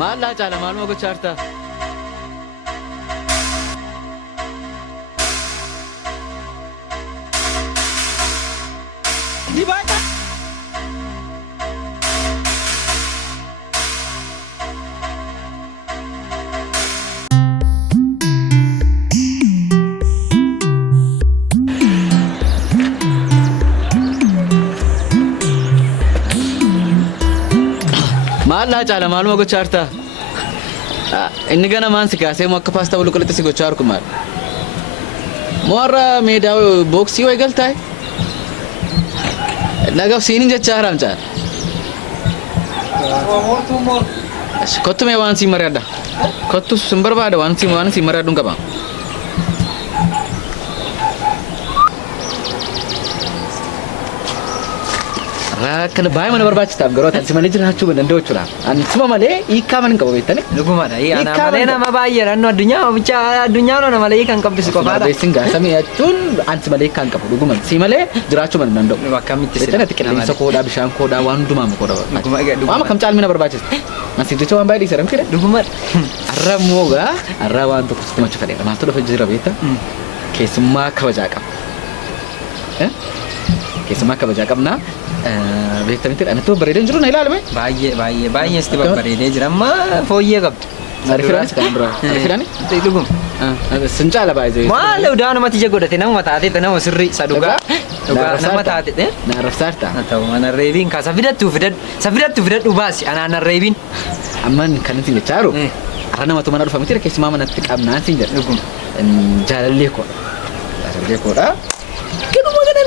Maal laa caala maaluma gochaa jirta? Dibata. Maal laa caala maaluma gochaa jirta? Inni gana maan si kaasee moo akka paastaa buluqqalitti si gochaa jiru maal? Moo har'a meedaa booksii wayi galtaay? Nagaf siinin jechaa haram caala. Kottu mee waan si mari'adha. Kottu sin barbaada waan si mari'adhu hin qaba. Rakkana baay'ee mana barbaachisaaf garuu ati malee jiraachuu danda'u jechuudha. Ani suma malee hiikaa mana hin qabu beektanii. Dhugumadha. Ana malee nama baay'ee rannu addunyaa nama malee kan qabdu si qofaadha. Beesin gaasamee jechuun ansi malee hiikaa hin qabu dhuguma. Si malee jiraachuu mana hin danda'u. Akkamitti si beektanii ati qilleensa koodhaa bishaan koodhaa waan hundumaa mu koodhaa. Waama kam caalmina barbaachisa. Nasi jecha waan baay'ee dhiisaram fide. Dhugumadha. Arraa moogaa arraa waan tokko sitti macha fedheera. Maaltu dhufa jira beekta. Keessummaa kabajaa qaba. Keessummaa kabajaa qabnaa. Beektanitti anatu bareedeen jiru na ilaalame. Baay'ee sitti bareedee jira amma fooyyee qabdu. Arifidaanis kan dura. Arifidaanis? Dhugum. Sincaala baay'ee. Maal udaa namatti godhate nama taate nama sirrii sadugaa. Dhugaa nama taate. Na arrabsaarta. Ta'u mana reebiin ka safidattu fidadhu baasi anaan reebiin. Amman kan isin jechaaru. Arra namatu mana dhufa miti keessumaa manatti qabnaan sin jedhu. Dhugum. Jaalallee koodha. Jaalallee koodha.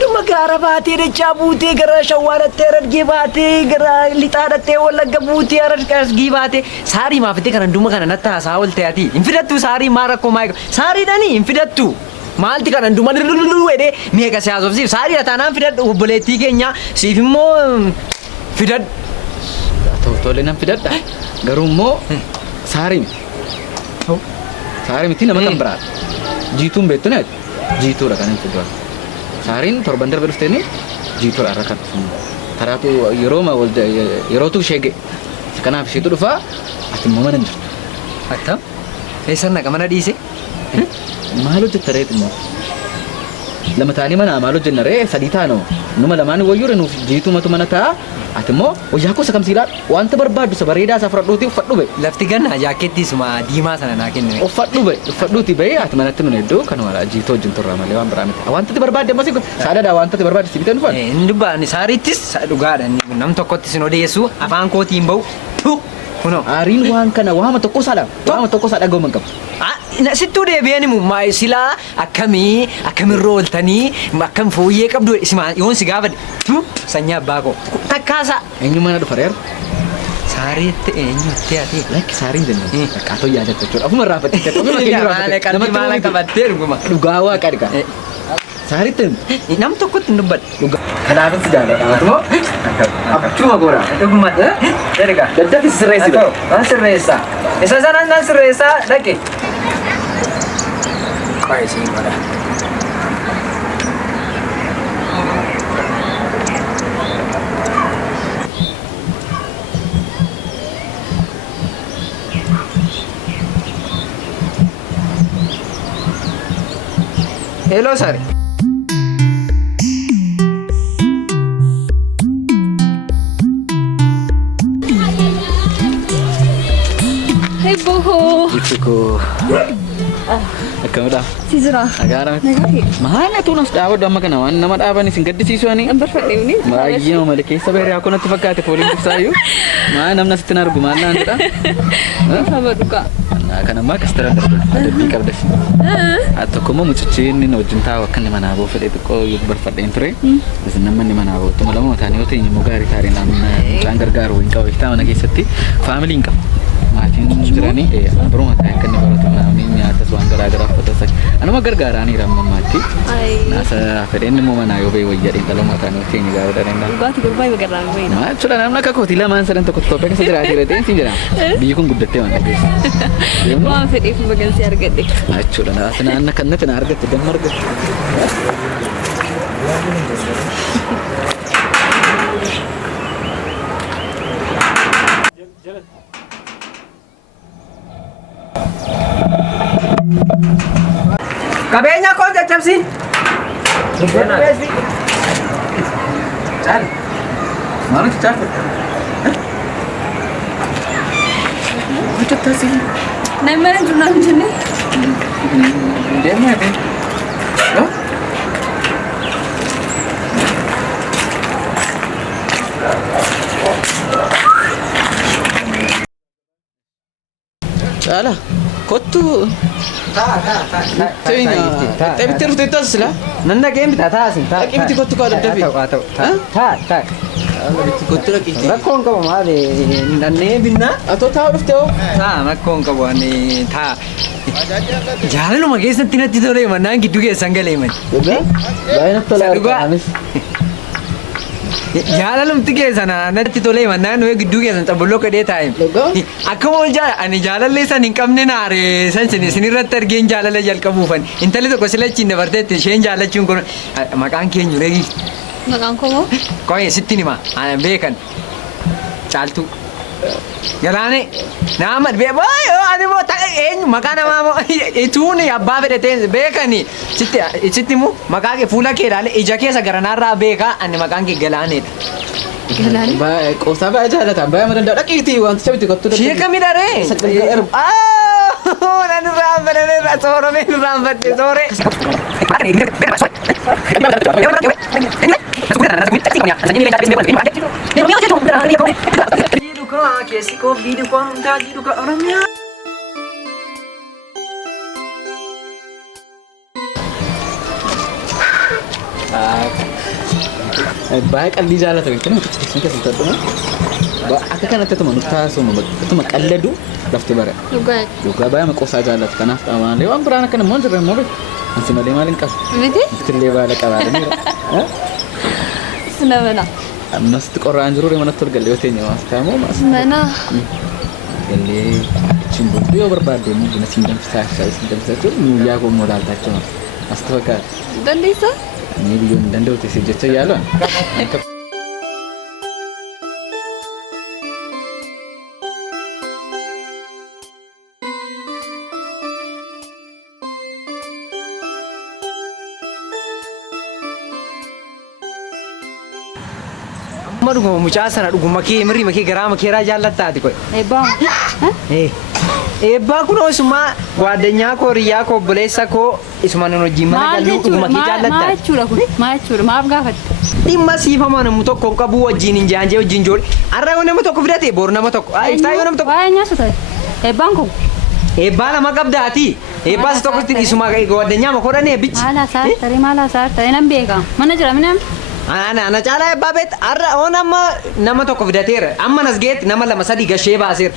Kanuma gaara baatee dachaa buutee gara shawwaarattee argee baatee gara lixaadhattee wallagga buutee argee baatee saarii maafittee kan hunduma kana natti haasaa ol ta'ati hin fidattu saarii maa rakkoo maa saariidhanii hin fidattu maalti kan hunduma edee meeqa siyaasofsiif saarii ataanaan fidadhu obboleettii keenya siif immoo fidadhu. Tole nan fidadha garuu immoo saarii miti nama kan biraadha jiituun beektu neeti jiituudha kan hin fidatu. Saarin torban darbe dhuftee jiituu irraa kan taraatu yerootu sheege kanaaf isheetu dhufa ati immoo mana hin jirtu. Attam eessan naqa mana dhiise? Maal hojjetta reetu immoo lama taanii mana maal hojjenna ree sadii taanoo numa lamaan wayyuure nuuf jiituu matu mana ta'a ati immoo wayyaa koo sakamsiidhaa wanta barbaaddu isa bareedaa isaa fudhadhuuti uffadhu bahe. Lafti ganna jaakettii suma diimaa sana naa kenname. Uffadhuuti bahe ati manatti nu hedduu kanuma jiituu wajjin turraa malee waan biraa miti. Wantati barbaadde ammas saadaadhaa wantati barbaadde si bitee dhufan. Inni dubbaani saariittis dhugaadha nam tokkotti sin odeessu afaan kootiin bahu. Kunoo. Aariin waan kana waama tokko saadhaa ga'uman qabu. Sittuu deebi'een immoo silaa akkamirra ooltanii akkam fooyyee qabdu yoon si gaafadhe sanyii abbaa koo takkaasa. Eenyu mana dhufa reer? Saariitti eenyutti ati? Lakki saariin jennu akkaatoo yaadatta jechuudha. Ofuma raafattee maala qabattee dhuguma. Dhugaa waaqa dhiqaa. Saariitti nam tokkotti hin dubbadhu. Kanaafis jaalladha. Akkuma goora. Dhuguma. Erga. Daddafis sirreessi. Waan sirreessa. Isa sanaan nan sirreessa dhaqe. Qo'ee siin godha. Hello, sir. Hey, Boho. Ifuko. Akkamidha? Si jira. Nagaadha. Nagaadha. Maal atu nas dhaabadhu amma kana waan nama dhaabanii sin gaddisiisu ani. Barfadheewni. Baay'ee nama malee keessa bahee haa kunatti fakkaate fooliin ibsaayyuu. Maal namni asitti na argu maal naan jedha? Saba dhugaa. Kanammaa akkas taraa darbe adabbii qabdas. Tokkommoo mucichi inni na wajjin taa'u akka inni manaa boo fedhee xiqqoo barfadheen ture. Isin namni inni manaa boo tuma lama taanii yoo ta'e immoo gaarii taariin mucaan gargaaru waliin qaba iftaa mana keessatti faamilii hin qabu. Maatiin jiranii biruma ta'e akka inni baratu namni nyaatas waan garaa garaa uffatas anuma gargaaraanii rammammaatti. Naasa fedheen immoo manaa yoo ba'e wayyaadheen dhalama taanii yoo ta'e ni gaafadha danda'u. Dhugaatii gurbaa'ee bagarraan baay'ina. Maal jechuudha namni akka kooti lamaan sadan tokko tokko keessa jiraatee reeteen siin jedhama. Biyyi kun guddattee waan dhageessa. Waan fedheef bagalsee argadhe. Jechuudha naasa naanna kannatti na argatte damma argatte. Qabeenya koo caccabsiin. Caal. Maaltu caafu? Hojjetaa si. Nama mana jurnal jenne? Deemee fi. Caala kottu. Teemte rufte taasisa. Nanna keem bitaa taasin. Dhaqibti kottu kaa daddabe. Taa. Kottu dhaqibti. Rakkoon qaba maali? Nannee binnaa. Atoo taa'u dhufte hoo? Rakkoon qabu ani taa. Jaalaluma keessatti natti tolee mannaan gidduu keessan galee mani. Dhugaa? Baay'ee natti tolaa Dhugaa. Jaalalumti keessan natti tolee mannaan nuyi gidduu keessan xaboloo kadhee taa'e. Dhugaa? Akkuma ol ani jaalallee san hin qabne naare san sinirratti argeen jaalala jalqabuufan. Intalli tokko silachiin dabarteetti isheen jaalachuun kun maqaan keenya reegi. Maqaan koo moo? Qo'ee sitti nima beekan caaltuu. Galaanee nama beekaa ani moo eenyu maqaa namaa moo ituuni abbaa fedhatee beekani sitti immoo maqaa kee fuula kee ilaalee ija keessa garanaarraa beekaa ani maqaan kee Galaaneedha. Galaanee? Baay'ee qoosaa baay'ee jaalataan baay'ee madandaa dhaqiitii wanticha biti kottu Shii kamidharee? Nani raanfadhe sooromee raanfadhe sooree. Diiduka keessi koo diiduka hundaa diiduka Oromiyaa. baay'ee qalbii jaalata beektu nama tokko keessatti tadhuma. Akka kanatti tuma nuti taasifama tuma qalladu lafti bara. Dhugaa. Dhugaa baay'ee maqoosaa jaalatu kanaaf qabaanlee waan biraan akkana immoo jirre immoo ansi malee maaliin qabu. Miti? Ittillee baala qabaadaniira. Sina mana. Ammas qorraan jiru manatti ol galee yoo teenye waas taamoo maas. Mana. Galee achiin booddee yoo barbaadde immoo buna siin danfisaa jechuun guyyaa koo immoo laaltaachuu as fakkaata. Dandeessaa? Ni biyyoon danda'u teessee jecha yaaluun. Amma dhuguma mucaa sana dhuguma kee mirri makee garaa makeeraa jaallattaati koy. Eebbaa. Eebbaa kun osuma waaddanyaa koo riyyaa koo obboleessa koo isuma nan wajjin mana galuu dhuguma kee jaallattaati. Maal jechuudha kun? Maal jechuudha? Maaf gaafatte? Dhimma siifama namu tokko qabu wajjin hin jaanjee wajjin joodhe. Har'a yoo nama tokko fidate boru nama tokko. Iftaa yoo nama tokko. Waa'ee nyaasu ta'e. Eebbaan kun. Eebbaa lama qabdaati. Eebbaa si tokkotti isuma waaddanyaa makoodhaan eebbichi. Maal haasaa tarii maal haasaa ta'e nan beeka. Mana jira minam. Ana caalaa eebbaa beet har'a oon amma nama tokko fidateera. Amma nas geetti nama lama sadii gashee baaseera.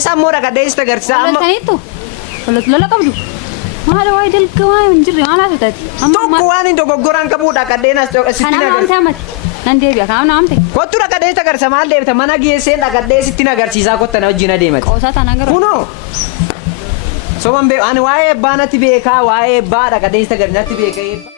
Isaan moo dhaqadhee isa agarsiisa amma. Loltaniittu? Lola qabdu? Maal waa'ee dalgamaa hin jirre maal haasaa ta'e? Tokko waan hin dogoggoraan qabu dhaqadhee nas sitti Kana agarsiisa. maamte amati? Nan deebi'a kana naamte? Kottu dhaqadhee isa agarsiisa maal deebita mana geessee dhaqadhee sitti agarsiisaa kottana wajjin adeemati. Qoosaa taana gara. Kunoo. Soban beeku ani waa'ee eebbaa natti beekaa waa'ee eebbaa dhaqadhee isa agarsiisa natti beekaa.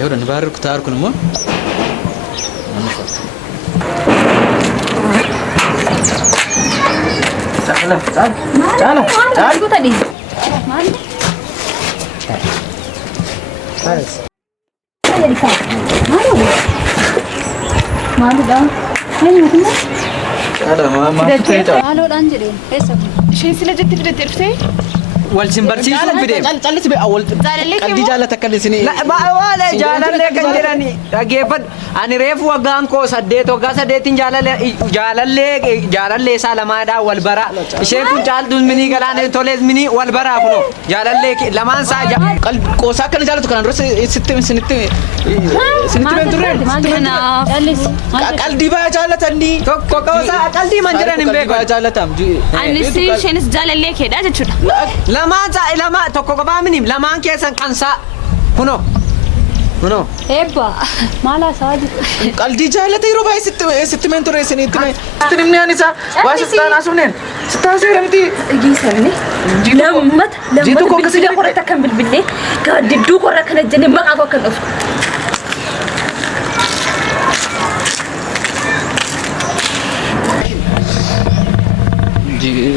Yaudah, baru kita harus nemu. Cala. Aku tadi. Mana? Jadi kau. Mana? Mana dah? Ini mana? Ada mama. Halo dan jadi. Esok. Isheen sila jetti fidattee dhuftee? wal sin barsiisuun fide. Caallis bee awwal qalbii jaalata kan isin. Waale jaalallee kan jedhani dhaggeeffadhu. Ani reefu waggaan koo 8 waggaa 8 jaalallee isaa lamaadhaa wal bara. Isheen kun caaltuun minii galaanee tolees minii wal baraa kunoo jaalallee lamaan isaa Qoosaa akkana jaalatu kanaan dura sinitti menturreen. Qalbii baa jaalatanii. tokko qoosaa qalbii man jedhan hin beeku. Baa jaalatam. Anis isheenis jaalallee keedha jechuudha. Lamaan isaa lama tokko qofaa minim lamaan keessan kansaa kunoo. Kunoo. Eebba maal haasaa jirtu? Qalbii jaalata yeroo baay'ee sitti menturree sinitti mee. Sittin isa waa sittaan haasofneen. Sittaan seeramti. Dhiisanii lammata bilbilee qorata kan bilbilee gaaddidduu qorra kana jennee maqaa koo kan dhufu.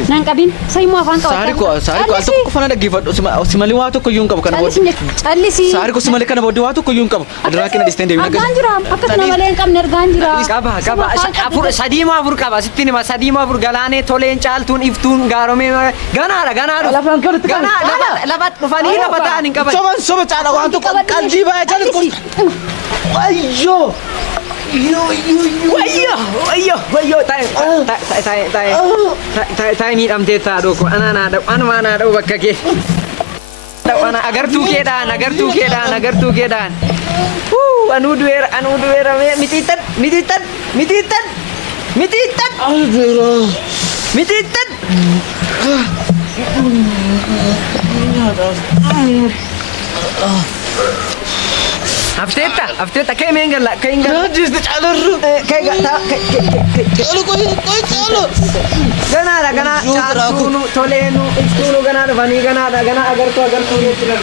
Nan qabin saymoo afaan qabata. Saari ko al tokko fana dhaggeeffadhu simali waa tokko iyyuu hin qabu kana booddee. Callisi. Saari ko simali kana booddee waa tokko iyyuu hin qabu. Adaraa kenna dhisteen deebiin Argaan jira akkasuma malee hin qabne argaan jira. Qaba sadii moo afur qaba sitti nima sadii moo afur galaanee toleen caaltuun iftuun gaaromee ganaadha. Lafaan keewwatti kan. Lafa dhufanii lafa ta'an hin qaban. Soba caala waan tokko qalbii baay'ee jaalatu. Wayyoo. Wayyo taa'e miidhamtee taa'u kun anumaan haadha bakka kee. Agartuu keedhaan. Anuu du'eera mitiittan. Afteetta kee meengalla. Raajista caalarru. Caalu. Ganaa caaltuunu toleenu iftuunu ganaa dhufanii ganaa agartuu jechuudha.